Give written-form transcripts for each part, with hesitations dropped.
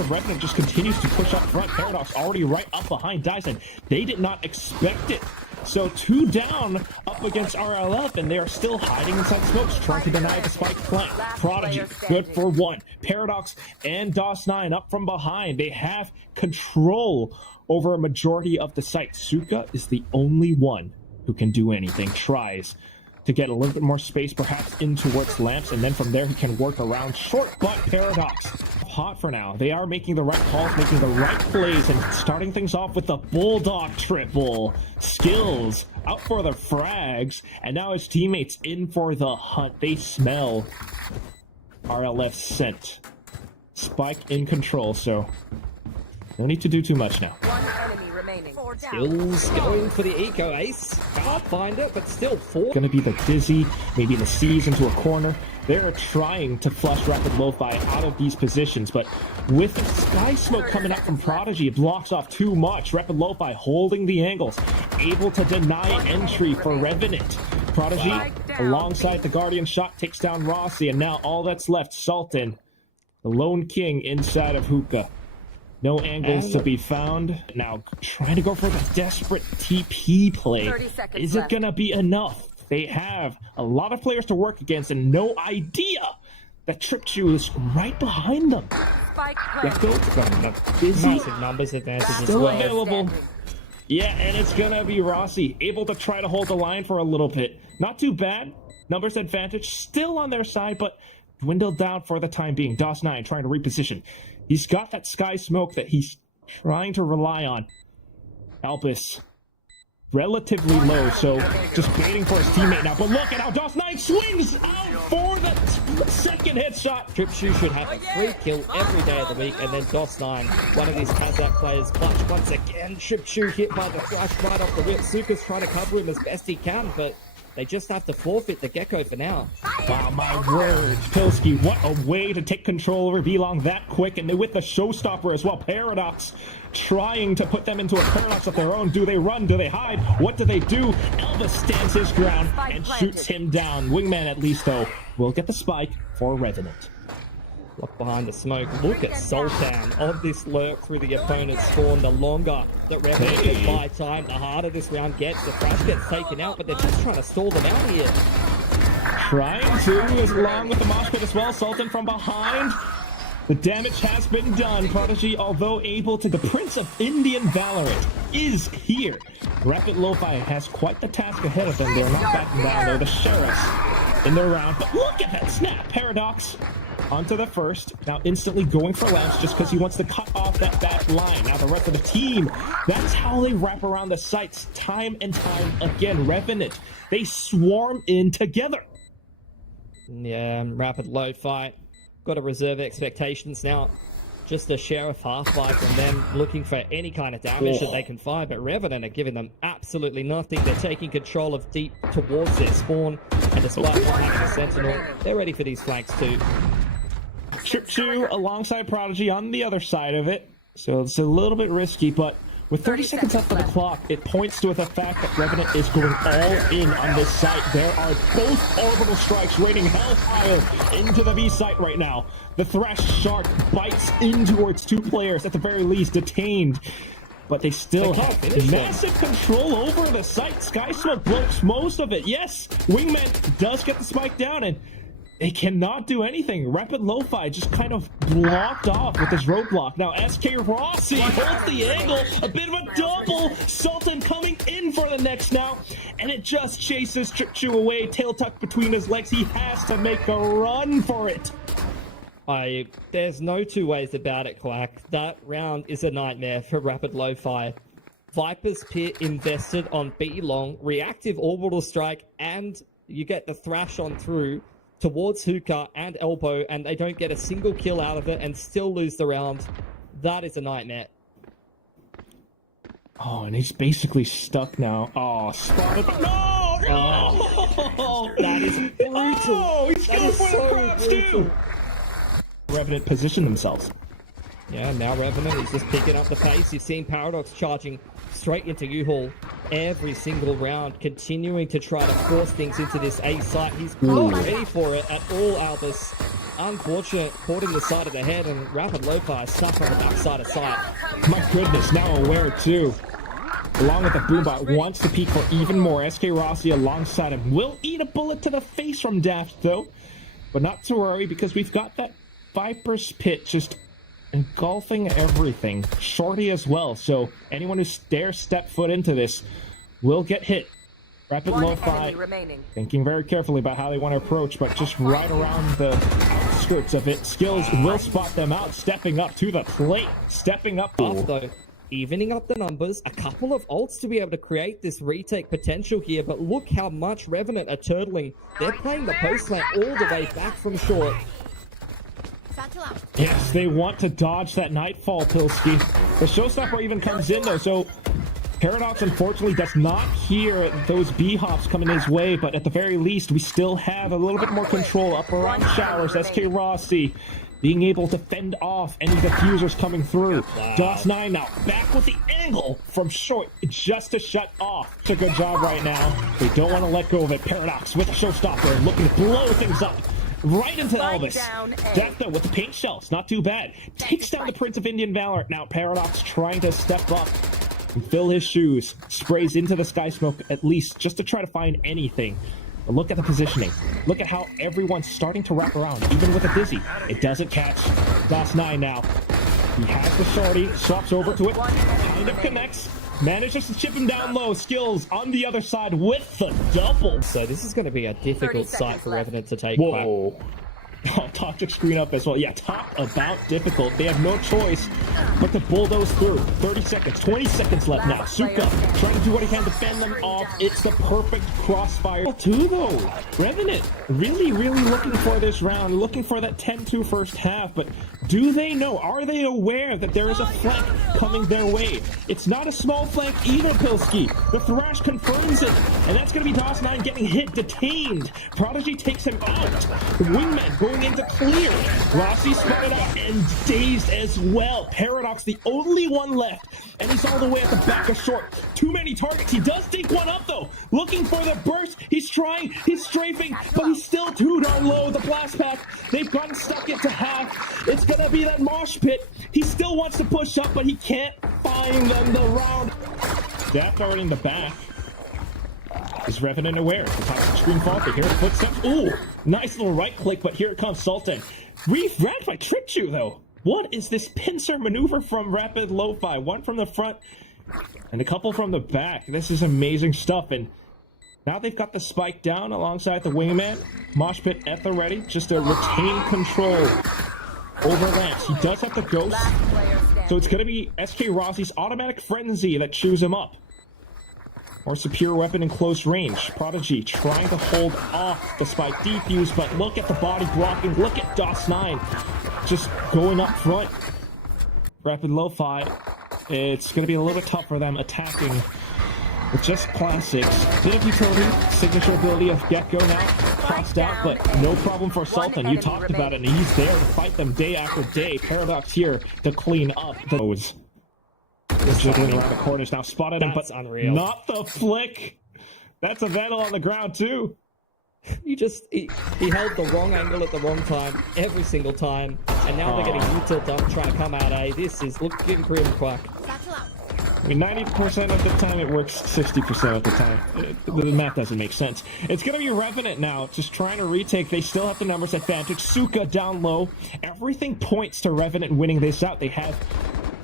but Revenant just continues to push up front. Paradox already right up behind Dyson. They did not expect it. So 2 down up against RLF, and they are still hiding inside smokes, trying to deny the spike flank. Prodigy, good for 1. Paradox and DOS9 up from behind. They have control over a majority of the site. Suka is the only one who can do anything. Tries to get a little bit more space, perhaps in towards lamps, and then from there he can work around short, but Paradox hot for now. They are making the right calls, making the right plays, and starting things off with the Bulldog triple. Skills out for the frags, and now his teammates in for the hunt. They smell RLF scent. Spike in control, so no need to do too much now. One enemy remaining. Skills going for the eco ace. Can't find it, but still 4. Gonna be the Dizzy, maybe the C's into a corner. They're trying to flush Rapid Lo-Fi out of these positions, but with the Sky Smoke coming up from Prodigy, it blocks off too much. Rapid Lo-Fi holding the angles, able to deny entry for Revenant. Prodigy, alongside the Guardian shot, takes down Rossi, and now all that's left, Sultan, the lone king inside of Hookah. No angles to be found. Now, trying to go for the desperate TP play. Is it going to be enough? They have a lot of players to work against and no idea that Tripchu is right behind them. Busy. Massive numbers advantage as Still well. available. Yeah, and it's going to be Rossi, able to try to hold the line for a little bit. Not too bad. Numbers advantage still on their side, but dwindled down for the time being. DOS9 trying to reposition. He's got that Sky Smoke that he's trying to rely on. Albus, relatively low, so just waiting for his teammate now. But look at how DOS9 swings out for the second headshot. Tripshoe should have a free kill every day of the week, and then DOS9, one of these Kazakh players, clutch once again. Tripshoe hit by the thrush right off the rip. Suka's trying to cover him as best he can, but they just have to forfeit the Gecko for now. Wow, my word. Pilsky, what a way to take control over V-Long that quick, and with the showstopper as well. Paradox trying to put them into a paradox of their own. Do they run? Do they hide? What do they do? Elvis stands his ground and shoots him down. Wingman, at least, though, will get the spike for Revenant. Look behind the smoke. Look at Sultan on this lurk through the opponent's spawn. The longer that Revenant can buy time, the harder this round gets. The Thrash gets taken out, but they're just trying to stall them out here. Trying to, as long with the mosh pit as well. Sultan from behind. The damage has been done. Prodigy, although able to, the Prince of Indian Valorant is here. Rapid Lo-Fi has quite the task ahead of them. They're not backing down. They're the sheriffs in their round. But look at that snap. Paradox onto the first. Now instantly going for Lance just because he wants to cut off that back line. Now the rest of the team, that's how they wrap around the sites time and time again. Revenant, they swarm in together. Yeah, Rapid Lo-Fi. Got to reserve expectations now. Just a sheriff half-buy from them, looking for any kind of damage that they can fire, but Revenant are giving them absolutely nothing. They're taking control of deep towards their spawn, and despite not having a sentinel, they're ready for these flanks too. Tripchu alongside Prodigy on the other side of it, so it's a little bit risky, but with 30 seconds left on the clock, it points to the fact that Revenant is going all in on this site. There are both orbital strikes raining hellfire into the B site right now. The Thresh Shark bites in towards 2 players, at the very least, detained. But they still have massive control over the site. Sky Smoke blocks most of it. Yes, Wingman does get the spike down, and they cannot do anything. Rapid Lo-Fi just kind of blocked off with this roadblock. Now SK Rossi holds the angle. A bit of a double. Sultan coming in for the next now. And it just chases Tripchu away. Tail tucked between his legs. He has to make a run for it. There's no two ways about it, Quack. That round is a nightmare for Rapid Lo-Fi. Viper's Pit invested on B long, reactive orbital strike, and you get the thrash on through towards Hookah and Elbow, and they don't get a single kill out of it and still lose the round. That is a nightmare. Oh, and he's basically stuck now. Oh, spotted. No! Oh, that is brutal. Oh, he's going for the crouch too. Revenant position themselves. Yeah, now Revenant is just picking up the pace. You've seen Paradox charging straight into U-Haul every single round, continuing to try to force things into this A site. He's not ready for it at all, Albus. unfortunate, caught in the side of the head, and Rapid Lo-Fi stuck on the backside of sight. My goodness, now aware too. Along with the Boombot, wants to peek for even more. SK Rossi alongside him will eat a bullet to the face from Daft though. But not to worry, because we've got that Viper's Pit just engulfing everything. Shorty as well, so anyone who dares step foot into this will get hit. Rapid Lo-Fi thinking very carefully about how they want to approach, but just right around the outskirts of it. Skills will spot them out, stepping up to the plate, stepping up. Though, evening up the numbers, a couple of ults to be able to create this retake potential here, but look how much Revenant are turtling. They're playing the post lane all the way back from short. Yes, they want to dodge that Nightfall, Pilski. The Showstopper even comes in though, so Paradox unfortunately does not hear those B-hops coming his way, but at the very least we still have a little bit more control up around Showers. SK Rossi being able to fend off any diffusers coming through. DOS9 now back with the angle from short just to shut off. It's a good job right now. They don't want to let go of it. Paradox with the Showstopper looking to blow things up right into Elvis. Deathno with the paint shells, not too bad. Takes down the Prince of Indian Valorant. Now Paradox trying to step up and fill his shoes. Sprays into the Sky Smoke at least just to try to find anything. But look at the positioning. Look at how everyone's starting to wrap around, even with a Dizzy. It doesn't catch. DOS9 now. He has the shorty, swaps over to it, kind of connects, manages to chip him down low. Skills on the other side with the double. So this is going to be a difficult site for Revenant to take. Whoa. Oh, toxic screen up as well. Yeah, talk about difficult. They have no choice but to bulldoze through. 30 seconds, 20 seconds left now. Suka trying to do what he can to fend them off. It's the perfect crossfire. Two though. Revenant really looking for this round, looking for that 10-2 first half, but do they know? Are they aware that there is a flank coming their way? It's not a small flank either, Pilski. The Thrash confirms it, and that's going to be DOS9 getting hit, detained. Prodigy takes him out. The Wingman going into clear. Rossi spotted out and dazed as well. Paradox the only one left, and he's all the way at the back of short. Too many targets. He does take one up though, looking for the burst. He's trying, he's strafing, but he's still too darn low. The blast pack, they've gotten stuck into half. It's gonna be that mosh pit. He still wants to push up, but he can't find them the round. Daft already in the back. Is Revenant aware? The toxic screen fall. They hear the footsteps. Ooh, nice little right click, but here it comes Sultan. Read by tricked you though. What is this pincer maneuver from Rapid Lo-Fi? One from the front and a couple from the back. This is amazing stuff. And now they've got the spike down alongside the Wingman. Mosh pit at the ready, just to retain control over Lance. He does have the ghost, so it's going to be SK Rossi's automatic frenzy that chews him up. Or superior weapon in close range. Prodigy trying to hold off the spike defuse, but look at the body blocking. Look at DOS9 just going up front. Rapid Lo-Fi, it's going to be a little bit tough for them attacking with just classics. Bit of utility, signature ability of Gecko now crossed out, but no problem for Sultan. You talked about it, and he's there to fight them day after day. Paradox here to clean up those. Jiggling around the corners now, spotted him, but unreal. Not the flick. That's a Vandal on the ground too. He held the wrong angle at the wrong time every single time, and now they're getting util dump trying to come out A. This is looking grim, Quack. I mean, 90% of the time it works, 60% of the time. The math doesn't make sense. It's going to be Revenant now, just trying to retake. They still have the numbers advantage. Suka down low. Everything points to Revenant winning this out. They have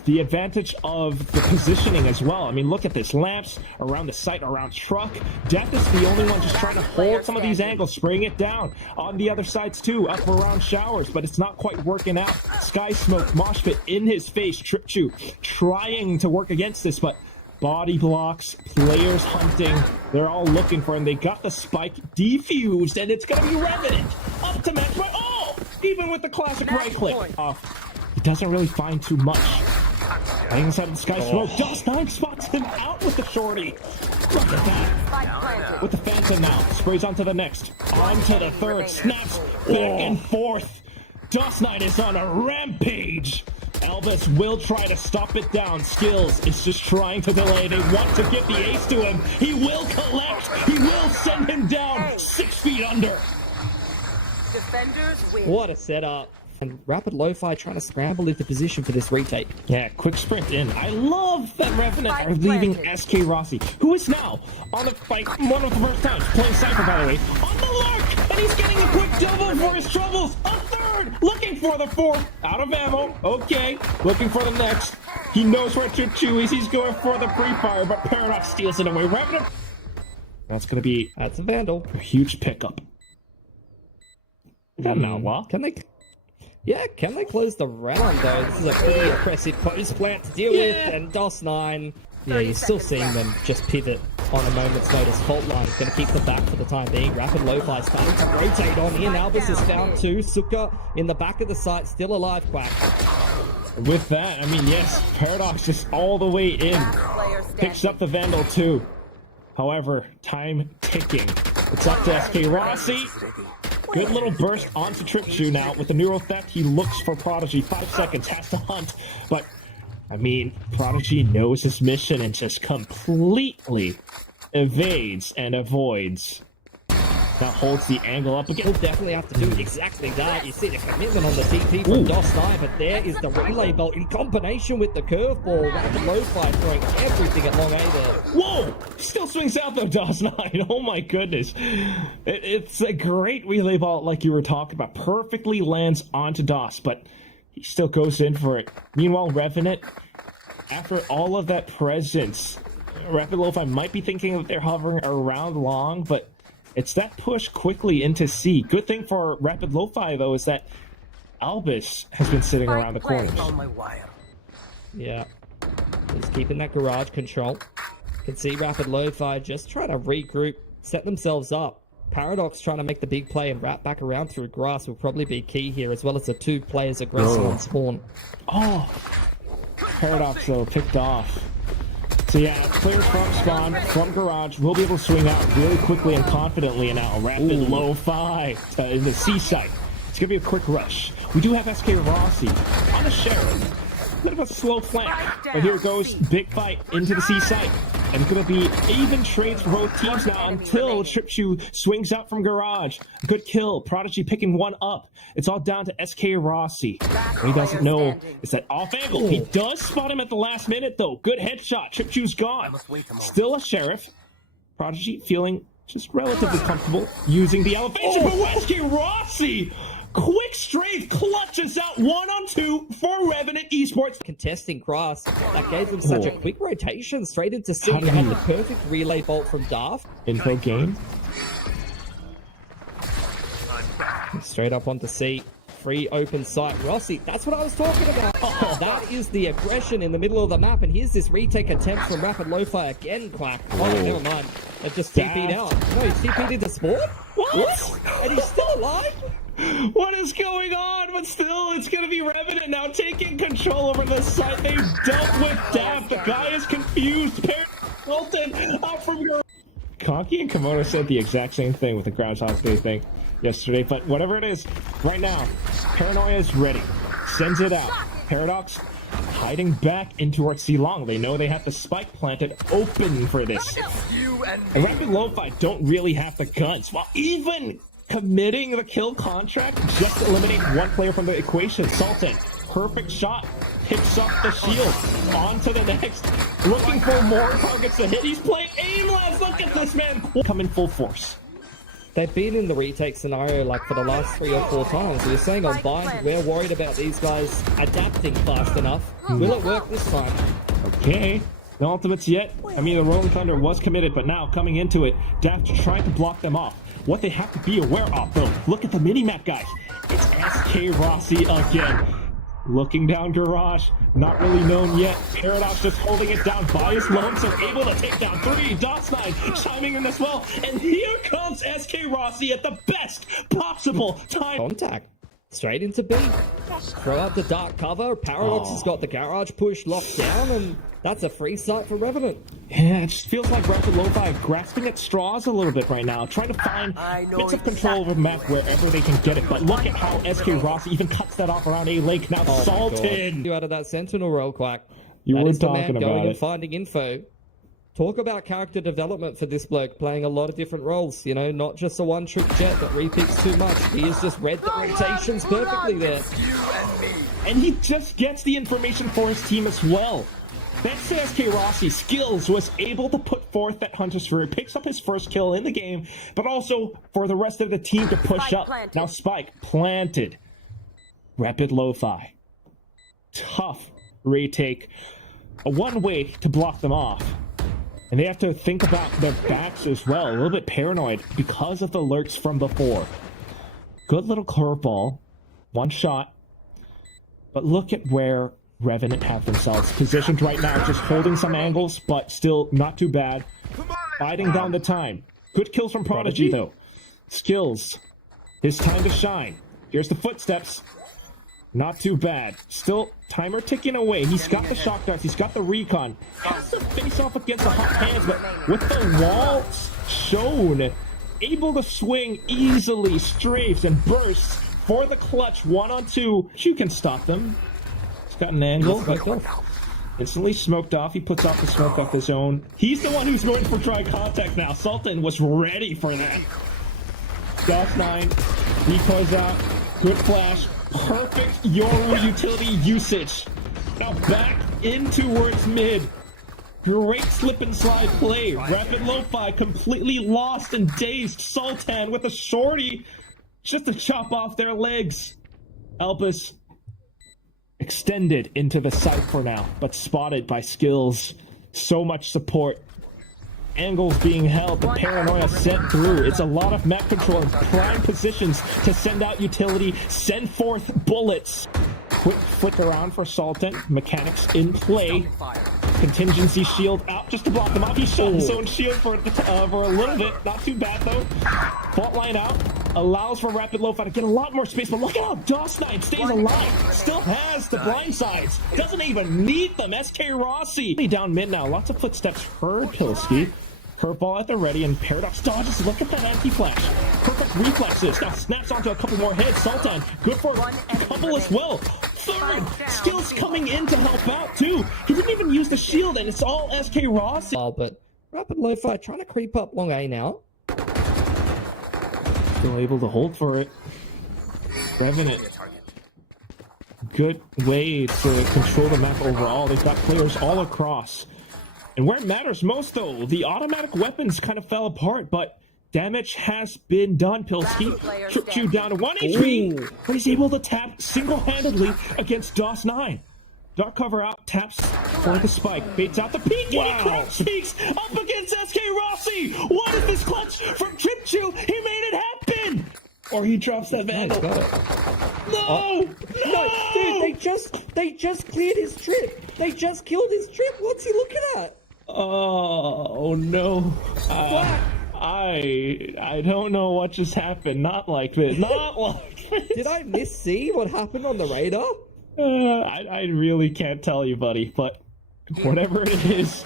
the advantage of the positioning as well. I mean, look at this. Lamps around the site, around truck. Death is the only one just trying to hold some of these angles, spraying it down on the other sides too, up around Showers, but it's not quite working out. Sky Smoke, Mosh Pit in his face. Trip Chew trying to work against this, but body blocks, players hunting. They're all looking for him. They got the spike defused, and it's going to be Revenant up to match. But oh, even with the classic right click off, he doesn't really find too much. Right inside of the Sky Smoke, DOS9 spots him out with the shorty. Look at that. With the Phantom now, sprays onto the next, onto the third, snaps back and forth. DOS9 is on a rampage. Elvis will try to stop it down. Skills is just trying to delay. They want to get the ace to him. He will collect. He will send him down 6 feet under. Defenders win. What a setup. And Rapid Lo-Fi trying to scramble into position for this retake. Yeah, quick sprint in. I love that Revenant are leaving SK Rossi, who is now on the fight one of the first times, playing Cypher, by the way, on the lurk, and he's getting a quick double for his troubles. A third, looking for the fourth, out of ammo. Okay, looking for the next. He knows where Choo is. He's going for the pre-fire, but Paradox steals it away. Revenant. That's going to be a Vandal. A huge pickup. Now, what? Can they close the round, though? This is a pretty aggressive post plant to deal with, and DOS9, yeah, you're still seeing them just pivot on a moment's notice. Fault line going to keep them back for the time being. Rapid Lo-Fi starting to rotate on in. Albus is found too. Suka in the back of the site, still alive, Quack. With that, I mean, yes, Paradox just all the way in. Picks up the Vandal too. However, time ticking. It's up to SK Rossi. Good little burst onto TripShoe now. With the neural theft, he looks for Prodigy. 5 seconds, has to hunt. But, I mean, Prodigy knows his mission and just completely evades and avoids. Now holds the angle up again. He'll definitely have to do exactly that. You see the commitment on the TP from DOS9, but there is the relay bolt in combination with the curveball. Rapid Lo-Fi throwing everything at long A there. Whoa! Still swings out though, DOS9. Oh my goodness. It's a great relay bolt like you were talking about. Perfectly lands onto DOS, but he still goes in for it. Meanwhile, Revenant, after all of that presence, Rapid Lo-Fi might be thinking that they're hovering around long, but it's that push quickly into C. Good thing for Rapid Lo-Fi, though, is that Albus has been sitting around the corners. Yeah. Just keeping that garage control. Can see Rapid Lo-Fi just trying to regroup, set themselves up. Paradox trying to make the big play and wrap back around through grass will probably be key here, as well as the 2 players aggressive on spawn. Oh! Paradox, though, picked off. So yeah, players from spawn, from garage, will be able to swing out really quickly and confidently, and now Rapid Lo-Fi in the C site. It's going to be a quick rush. We do have SK Rossi on the Sheriff. A bit of a slow flank, but here it goes. Big fight into the C site. And it's going to be even trades for both teams now until TripShoe swings out from garage. Good kill. Prodigy picking one up. It's all down to SK Rossi. What he doesn't know is that off angle. He does spot him at the last minute, though. Good headshot. TripShoe's gone. Still a Sheriff. Prodigy feeling just relatively comfortable using the elevation. But SK Rossi! Quick strafe clutches out 1-on-2 for Revenant Esports. Contesting grass, that gave them such a quick rotation straight into C. You had the perfect relay bolt from Darth. Info game. Straight up onto C. Free open sight. Rossi, that's what I was talking about. Oh, that is the aggression in the middle of the map. And here's this retake attempt from Rapid Lo-Fi again, Quack. Oh, never mind. It just TP'd out. No, he's TP'd into spawn? What? And he's still alive? What is going on? But still, it's going to be Revenant now taking control over the site. They've dealt with Daft. The guy is confused. Wilton out from your... Conky and Komodo said the exact same thing with the Groundhog Day thing yesterday. But whatever it is, right now, Paranoia is ready. Sends it out. Paradox hiding back in towards C-Long. They know they have the spike planted open for this. And Rapid Lo-Fi don't really have the guns. While even committing the kill contract just to eliminate one player from the equation. Sultan, perfect shot, picks up the shield, on to the next, looking for more targets to hit. He's playing aimless. Look at this man come in full force. They've been in the retake scenario like for the last 3 or 4 times. So you're saying on bind, we're worried about these guys adapting fast enough. Will it work this time? Okay. No ultimates yet. I mean, the Rolling Thunder was committed, but now coming into it, Daft trying to block them off. What they have to be aware of, though, look at the minimap, guys. It's SK Rossi again. Looking down garage, not really known yet. Paradox just holding it down by his lonesome, able to take down 3. DOS9 chiming in as well. And here comes SK Rossi at the best possible time. Contact. Straight into B. Throw out the dark cover. Paradox has got the garage push locked down, and that's a free site for Revenant. Yeah, it just feels like Rapid Lo-Fi grasping at straws a little bit right now, trying to find bits of control over the map wherever they can get it. But look at how SK Rossi even cuts that off around A Lake. Now Sultan. You out of that Sentinel roll, Quack. You that were is the man talking going about and it. finding info. Talk about character development for this bloke, playing a lot of different roles. You know, not just a one-trick jet that repicks too much. He has just read the rotations perfectly there. And he just gets the information for his team as well. Thanks to SK Rossi, Skills was able to put forth that Hunter Sphere, picks up his first kill in the game, but also for the rest of the team to push up. Now Spike planted. Rapid Lo-Fi. Tough retake. A one-way to block them off. And they have to think about their backs as well. A little bit paranoid because of the lurks from before. Good little curveball. One shot. But look at where Revenant have themselves positioned right now. Just holding some angles, but still not too bad. Biding down the time. Good kills from Prodigy, though. Skills. His time to shine. Here's the footsteps. Not too bad. Still, timer ticking away. He's got the shock darts. He's got the recon. Has to face off against the hot hands, but with the walls shown, able to swing easily, strafes and bursts for the clutch. 1-on-2. You can stop them. He's got an angle. Instantly smoked off. He puts off the smoke off his own. He's the one who's going for dry contact now. Sultan was ready for that. DOS9. Decoys out. Good flash. Perfect Yoru utility usage. Now back in towards mid. Great slip and slide play. Rapid Lo-Fi completely lost and dazed. Sultan with a shorty just to chop off their legs. Elpis extended into the site for now, but spotted by Skills. So much support. Angles being held, the paranoia sent through. It's a lot of map control and prime positions to send out utility, send forth bullets. Quick flick around for Sultan. Mechanics in play. Contingency shield out just to block them off. He shot his own shield for a little bit. Not too bad though. Fault line out. Allows for Rapid Lo-Fi to get a lot more space, but look at how DOS9 stays alive. Still has the blind sides. Doesn't even need them. SK Rossi. Down mid now. Lots of footsteps heard, Pilski. Curveball at the ready, and Paradox dodges. Look at that anti-flash. Perfect reflexes. Now snaps onto a couple more heads. Sultan, good for a couple as well. Third, Skills coming in to help out too. He didn't even use the shield, and it's all SK Rossi. But Rapid Lo-Fi trying to creep up long A now. Still able to hold for it. Revenant. Good way to control the map overall. They've got players all across. And where it matters most, though, the automatic weapons kind of fell apart, but damage has been done. Pilski took you down to 1 HP, but he's able to tap single-handedly against DOS9. Dark cover out, taps for the spike, baits out the peek, and he crouch peeks up against SK Rossi. What is this clutch from Chipchu? He made it happen! Or he drops that vandal. No! No, dude, they just cleared his trip. They just killed his trip. What's he looking at? Oh no. I don't know what just happened. Not like this. Not like this. Did I see what happened on the radar? I really can't tell you, buddy, but whatever it is,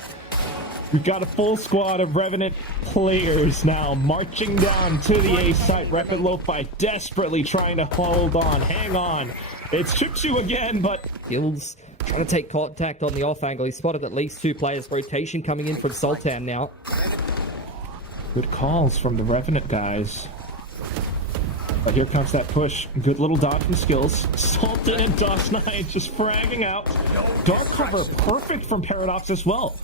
we've got a full squad of Revenant players now marching down to the A site. Rapid Lo-Fi desperately trying to hold on, hang on. It's Chipchu again, but Skills trying to take contact on the off angle. He spotted at least 2 players. Rotation coming in from Sultan now. Good calls from the Revenant guys. But here comes that push. Good little dodge from Skills. Sultan and DOS9 just fragging out. Dark cover perfect from Paradox as well.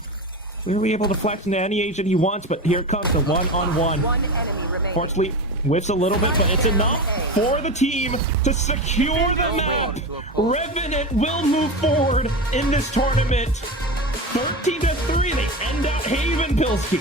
Clearly able to flex into any agent he wants, but here comes the one-on-one. Fortunately, whiffs a little bit, but it's enough for the team to secure the map. Revenant will move forward in this tournament. 13-3, they end out Haven, Pilski.